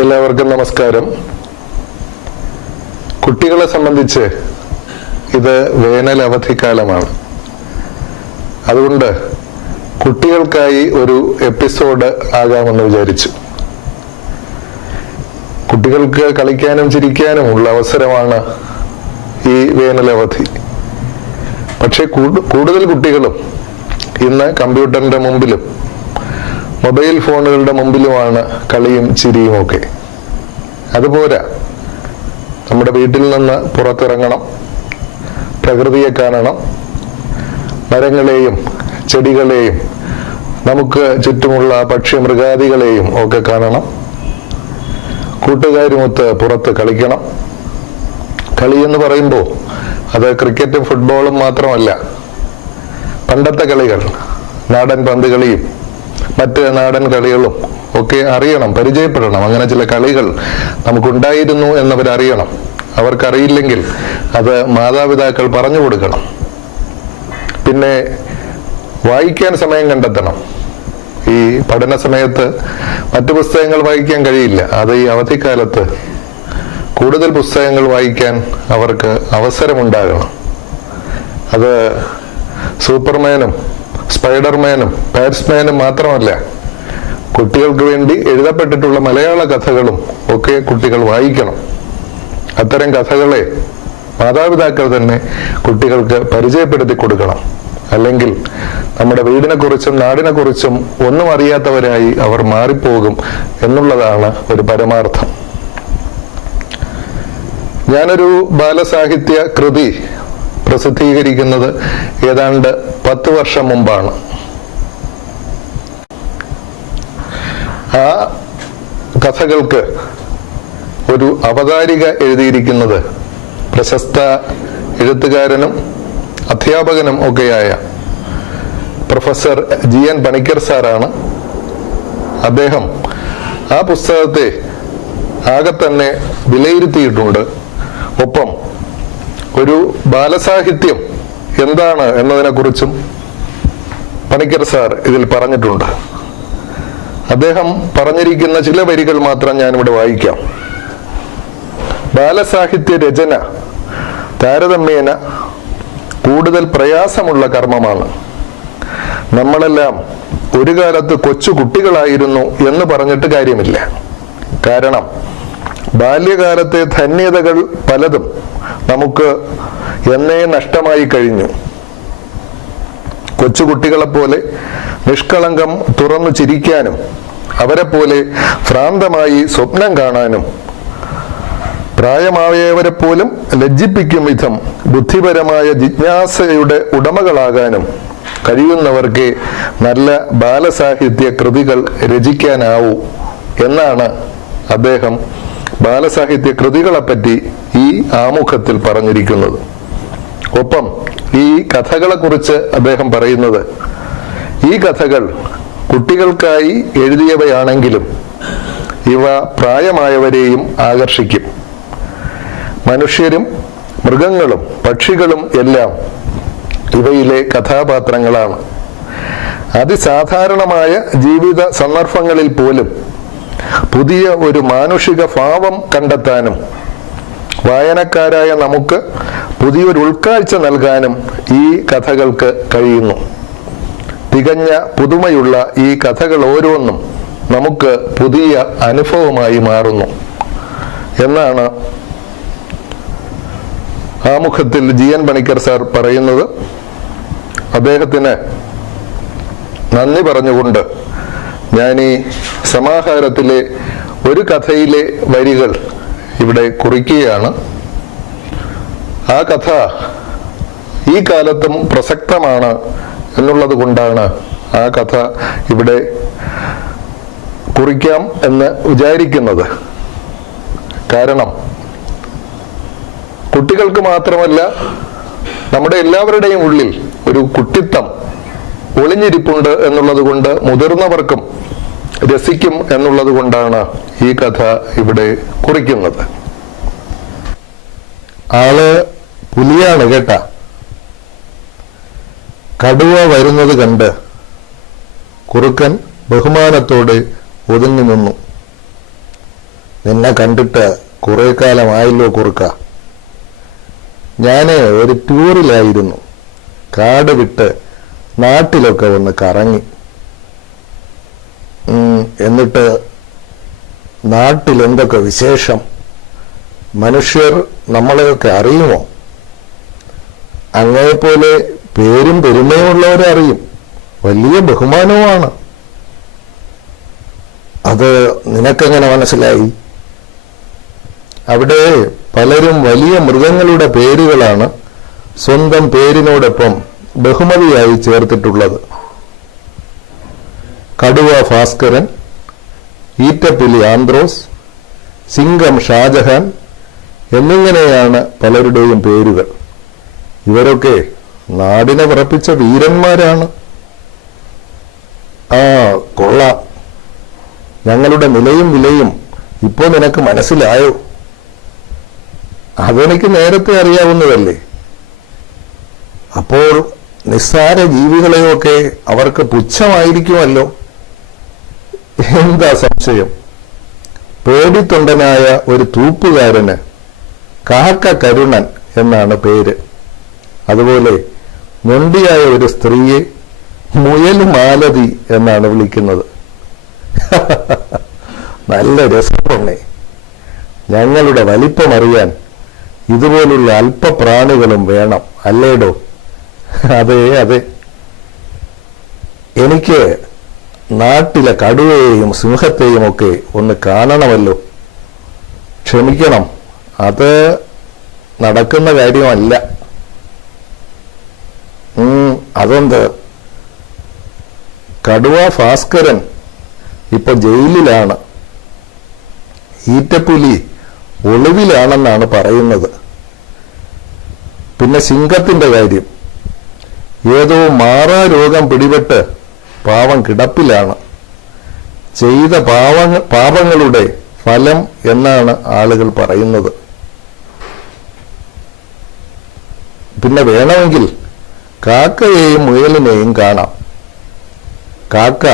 എല്ലാവർക്കും നമസ്കാരം. കുട്ടികളെ സംബന്ധിച്ച് ഇത് വേനൽ അവധിക്കാലമാണ്. അതുകൊണ്ട് കുട്ടികൾക്കായി ഒരു എപ്പിസോഡ് ആകാമെന്ന് വിചാരിച്ചു. കുട്ടികൾക്ക് കളിക്കാനും ചിരിക്കാനും ഉള്ള അവസരമാണ് ഈ വേനൽ അവധി. പക്ഷെ കൂടുതൽ കുട്ടികളും ഇന്ന് കമ്പ്യൂട്ടറിന്റെ മുമ്പിലും മൊബൈൽ ഫോണുകളുടെ മുമ്പിലുമാണ് കളിയും ചിരിയും ഒക്കെ. അതുപോരാ, നമ്മുടെ വീട്ടിൽ നിന്ന് പുറത്തിറങ്ങണം, പ്രകൃതിയെ കാണണം, മരങ്ങളെയും ചെടികളെയും നമുക്ക് ചുറ്റുമുള്ള പക്ഷി മൃഗാദികളെയും ഒക്കെ കാണണം, കൂട്ടുകാരുമൊത്ത് പുറത്ത് കളിക്കണം. കളി എന്ന് പറയുമ്പോൾ അത് ക്രിക്കറ്റും ഫുട്ബോളും മാത്രമല്ല, പണ്ടത്തെ കളികൾ, നാടൻ പന്ത് കളിയും മറ്റ് നാടൻ കളികളും ഒക്കെ അറിയണം, പരിചയപ്പെടണം. അങ്ങനെ ചില കളികൾ നമുക്കുണ്ടായിരുന്നു എന്നവരറിയണം. അവർക്കറിയില്ലെങ്കിൽ അത് മാതാപിതാക്കൾ പറഞ്ഞു കൊടുക്കണം. പിന്നെ വായിക്കാൻ സമയം കണ്ടെത്തണം. ഈ പഠന സമയത്ത് മറ്റു പുസ്തകങ്ങൾ വായിക്കാൻ കഴിയില്ല. അത് ഈ അവധിക്കാലത്ത് കൂടുതൽ പുസ്തകങ്ങൾ വായിക്കാൻ അവർക്ക് അവസരമുണ്ടാകണം. അത് സൂപ്പർമാനും സ്പൈഡർമാനും ബാറ്റ്സ്മാനും മാത്രമല്ല, കുട്ടികൾക്ക് വേണ്ടി എഴുതപ്പെട്ടിട്ടുള്ള മലയാള കഥകളും ഒക്കെ കുട്ടികൾ വായിക്കണം. അത്തരം കഥകളെ മാതാപിതാക്കൾ തന്നെ കുട്ടികൾക്ക് പരിചയപ്പെടുത്തി കൊടുക്കണം. അല്ലെങ്കിൽ നമ്മുടെ വീടിനെ കുറിച്ചും നാടിനെ കുറിച്ചും ഒന്നും അറിയാത്തവരായി അവർ മാറിപ്പോകും എന്നുള്ളതാണ് ഒരു പരമാർത്ഥം. ഞാനൊരു ബാലസാഹിത്യ കൃതി പ്രസിദ്ധീകരിക്കുന്നത് ഏതാണ്ട് 10 വർഷം മുമ്പാണ്. ആ കഥകൾക്ക് ഒരു അവതാരിക എഴുതിയിരിക്കുന്നത് പ്രശസ്ത എഴുത്തുകാരനും അധ്യാപകനും ഒക്കെയായ പ്രൊഫസർ GN പണിക്കർ സാറാണ്. അദ്ദേഹം ആ പുസ്തകത്തെ ആകെ തന്നെ വിലയിരുത്തിയിട്ടുണ്ട്. ഒപ്പം ഒരു ബാലസാഹിത്യം എന്താണ് എന്നതിനെ കുറിച്ചും പണിക്കർ സാർ ഇതിൽ പറഞ്ഞിട്ടുണ്ട്. അദ്ദേഹം പറഞ്ഞിരിക്കുന്ന ചില വരികൾ മാത്രം ഞാനിവിടെ വായിക്കാം. ബാലസാഹിത്യ രചന താരതമ്യേന കൂടുതൽ പ്രയാസമുള്ള കർമ്മമാണ്. നമ്മളെല്ലാം ഒരു കാലത്ത് കൊച്ചു കുട്ടികളായിരുന്നു എന്ന് പറഞ്ഞിട്ട് കാര്യമില്ല. കാരണം ബാല്യകാലത്തെ ധന്യതകൾ പലതും നമുക്ക് എന്നേ നഷ്ടമായി കഴിഞ്ഞു. കൊച്ചുകുട്ടികളെപ്പോലെ നിഷ്കളങ്കം തുറന്നു ചിരിക്കാനും അവരെ പോലെ ഭ്രാന്തമായി സ്വപ്നം കാണാനും പ്രായമായവരെ പോലും ലജ്ജിപ്പിക്കും വിധം ബുദ്ധിപരമായ ജിജ്ഞാസയുടെ ഉടമകളാകാനും കഴിയുന്നവർക്ക് നല്ല ബാലസാഹിത്യ കൃതികൾ രചിക്കാനാവൂ എന്നാണ് അദ്ദേഹം ബാലസാഹിത്യ കൃതികളെപ്പറ്റി ഈ ആമുഖത്തിൽ പറഞ്ഞിരിക്കുന്നത്. ഒപ്പം ഈ കഥകളെ കുറിച്ച് അദ്ദേഹം പറയുന്നത്, ഈ കഥകൾ കുട്ടികൾക്കായി എഴുതിയവയാണെങ്കിലും ഇവ പ്രായമായവരെയും ആകർഷിക്കും. മനുഷ്യരും മൃഗങ്ങളും പക്ഷികളും എല്ലാം ഇവയിലെ കഥാപാത്രങ്ങളാണ്. അതിസാധാരണമായ ജീവിത സന്ദർഭങ്ങളിൽ പോലും പുതിയ ഒരു മാനുഷിക ഭാവം കണ്ടെത്താനും വായനക്കാരായ നമുക്ക് പുതിയൊരു ഉൾക്കാഴ്ച നൽകാനും ഈ കഥകൾക്ക് കഴിയുന്നു. തികഞ്ഞ പുതുമയുള്ള ഈ കഥകൾ ഓരോന്നും നമുക്ക് പുതിയ അനുഭവമായി മാറുന്നു എന്നാണ് ആമുഖത്തിൽ GN പണിക്കർ സാർ പറയുന്നത്. അദ്ദേഹത്തിന് നന്ദി പറഞ്ഞുകൊണ്ട് ഞാൻ ഈ സമാഹാരത്തിലെ ഒരു കഥയിലെ വരികൾ ഇവിടെ കുറിക്കുകയാണ്. ആ കഥ ഈ കാലത്തും പ്രസക്തമാണ് എന്നുള്ളത് കൊണ്ടാണ് ആ കഥ ഇവിടെ കുറിക്കാം എന്ന് വിചാരിക്കുന്നത്. കാരണം കുട്ടികൾക്ക് മാത്രമല്ല, നമ്മുടെ എല്ലാവരുടെയും ഉള്ളിൽ ഒരു കുട്ടിത്തം ഒളിഞ്ഞിരിപ്പുണ്ട് എന്നുള്ളത് കൊണ്ട് മുതിർന്നവർക്കും രസിക്കും എന്നുള്ളത് കൊണ്ടാണ് ഈ കഥ ഇവിടെ കുറിക്കുന്നത്. ആള് പുലിയാണ് കേട്ട. കടുവ വരുന്നത് കണ്ട് കുറുക്കൻ ബഹുമാനത്തോടെ ഒതുങ്ങി നിന്നു. നിന്നെ കണ്ടിട്ട് കുറെ കാലമായല്ലോ കുറുക്ക. ഞാന് ഒരു ടൂറിലായിരുന്നു. കാട് വിട്ട് നാട്ടിലൊക്കെ ഒന്ന് കറങ്ങി. എന്നിട്ട് നാട്ടിൽ എന്തൊക്കെ വിശേഷം? മനുഷ്യർ നമ്മളെയൊക്കെ അറിയുമോ? അങ്ങനെപ്പോലെ പേരും പെരുമയുമുള്ളവരെ അറിയും. വലിയ ബഹുമാനവുമാണ്. അത് നിനക്കെങ്ങനെ മനസ്സിലായി? അവിടെ പലരും വലിയ മൃഗങ്ങളുടെ പേരുകളാണ് സ്വന്തം പേരിനോടൊപ്പം ബഹുമതിയായി ചേർത്തിട്ടുള്ളത്. കടുവ ഭാസ്കരൻ, ഈറ്റപ്പുലി ആന്ത്രോസ്, സിംഗം ഷാജഹാൻ എന്നിങ്ങനെയാണ് പലരുടെയും പേരുകൾ. ഇവരൊക്കെ നാടിനെ വിറപ്പിച്ച വീരന്മാരാണ്. കൊള്ളാം. ഞങ്ങളുടെ നിലയും വിലയും ഇപ്പോ നിനക്ക് മനസ്സിലായോ? അതെനിക്ക് നേരത്തെ അറിയാവുന്നതല്ലേ. അപ്പോൾ നിസ്സാര ജീവികളെയൊക്കെ അവർക്ക് പുച്ഛമായിരിക്കുമല്ലോ. എന്താ സംശയം? പേടിത്തൊണ്ടനായ ഒരു തൂപ്പുകാരന് കാക്ക കരുണൻ എന്നാണ് പേര്. അതുപോലെ നൊണ്ടിയായ ഒരു സ്ത്രീയെ മുയൽ മാലതി എന്നാണ് വിളിക്കുന്നത്. നല്ല രസം തന്നെ. ഞങ്ങളുടെ വലിപ്പമറിയാൻ ഇതുപോലുള്ള അല്പപ്രാണികളും വേണം, അല്ലേടോ? അതെ അതെ. എനിക്ക് നാട്ടിലെ കടുവയെയും സിംഹത്തെയും ഒക്കെ ഒന്ന് കാണണമല്ലോ. ക്ഷമിക്കണം, അത് നടക്കുന്ന കാര്യമല്ല. അതെന്ത്? കടുവ ഭാസ്കരൻ ഇപ്പൊ ജയിലിലാണ്. ഈറ്റപ്പുലി ഒളിവിലാണെന്നാണ് പറയുന്നത്. പിന്നെ സിംഹത്തിന്റെ കാര്യം, ഏതോ മാറാ രോഗം പിടിപെട്ട് പാവം കിടപ്പിലാണ്. ചെയ്ത പാപങ്ങളുടെ ഫലം എന്നാണ് ആളുകൾ പറയുന്നത്. പിന്നെ വേണമെങ്കിൽ കാക്കയെയും മുയലിനെയും കാണാം. കാക്ക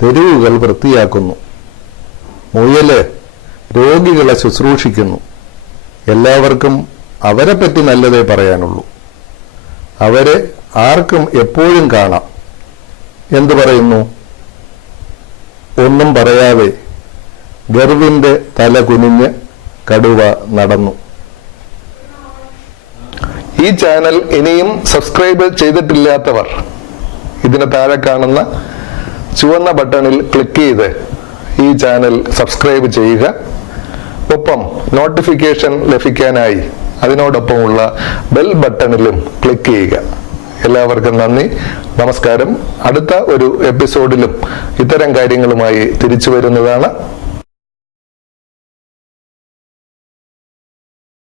തെരുവുകൾ വൃത്തിയാക്കുന്നു, മുയല് രോഗികളെ ശുശ്രൂഷിക്കുന്നു. എല്ലാവർക്കും അവരെ പറ്റി നല്ലതേ പറയാനുള്ളൂ. അവരെ ആർക്കും എപ്പോഴും കാണാം. എന്തു പറയുന്നു? ഒന്നും പറയാതെ ഗർവിന്റെ തല കുനിഞ്ഞ് കടുവ നടന്നു. ഈ ചാനൽ ഇനിയും സബ്സ്ക്രൈബ് ചെയ്തിട്ടില്ലാത്തവർ ഇതിന് താഴെ കാണുന്ന ചുവന്ന ബട്ടണിൽ ക്ലിക്ക് ചെയ്ത് ഈ ചാനൽ സബ്സ്ക്രൈബ് ചെയ്യുക. ഒപ്പം നോട്ടിഫിക്കേഷൻ ലഭിക്കാനായി അതിനോടൊപ്പമുള്ള ബെൽ ബട്ടണിലും ക്ലിക്ക് ചെയ്യുക. എല്ലാവർക്കും നന്ദി, നമസ്കാരം. അടുത്ത ഒരു എപ്പിസോഡിലും ഇത്തരം കാര്യങ്ങളുമായി തിരിച്ചു വരുന്നതാണ്.